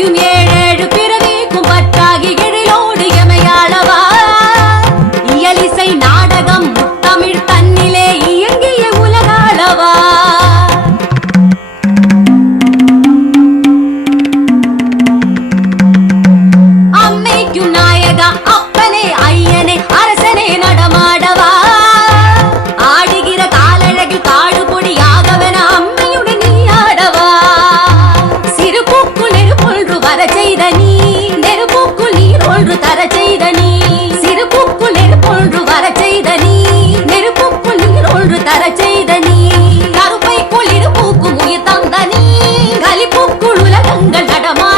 அம்மைக்கும் ஏழேழு பிறவிக்கும் பற்றாகி எழிலோடு எமையாளவா இயலிசை நாடகம் முத்தமிழ் தன்னிலே இயங்கிய உலகாளவா அம்மைக்கும் நாயகா அப்பனே ஐயனே அரசனே நடமாடவா ஆடுகிற காலழகு காடு பொடியாகவன அம்மையுடன் நீ ஆடவா சிறுபூக்குள் நெருப்பொன்று வர செய்த நீ நெருப்புக்குள் நீர் ஒன்று தர செய்த நீ சிறுபூக்குள் நெருப்பொன்று வர செய்த நீ நெருப்புக்குள் நீர் ஒன்று தர செய்த நீ கருப்பைக்குள் இருப்பூக்கும் உயிர் தந்த நீ கலிப்புக்குள் உலகங்கள் நடமா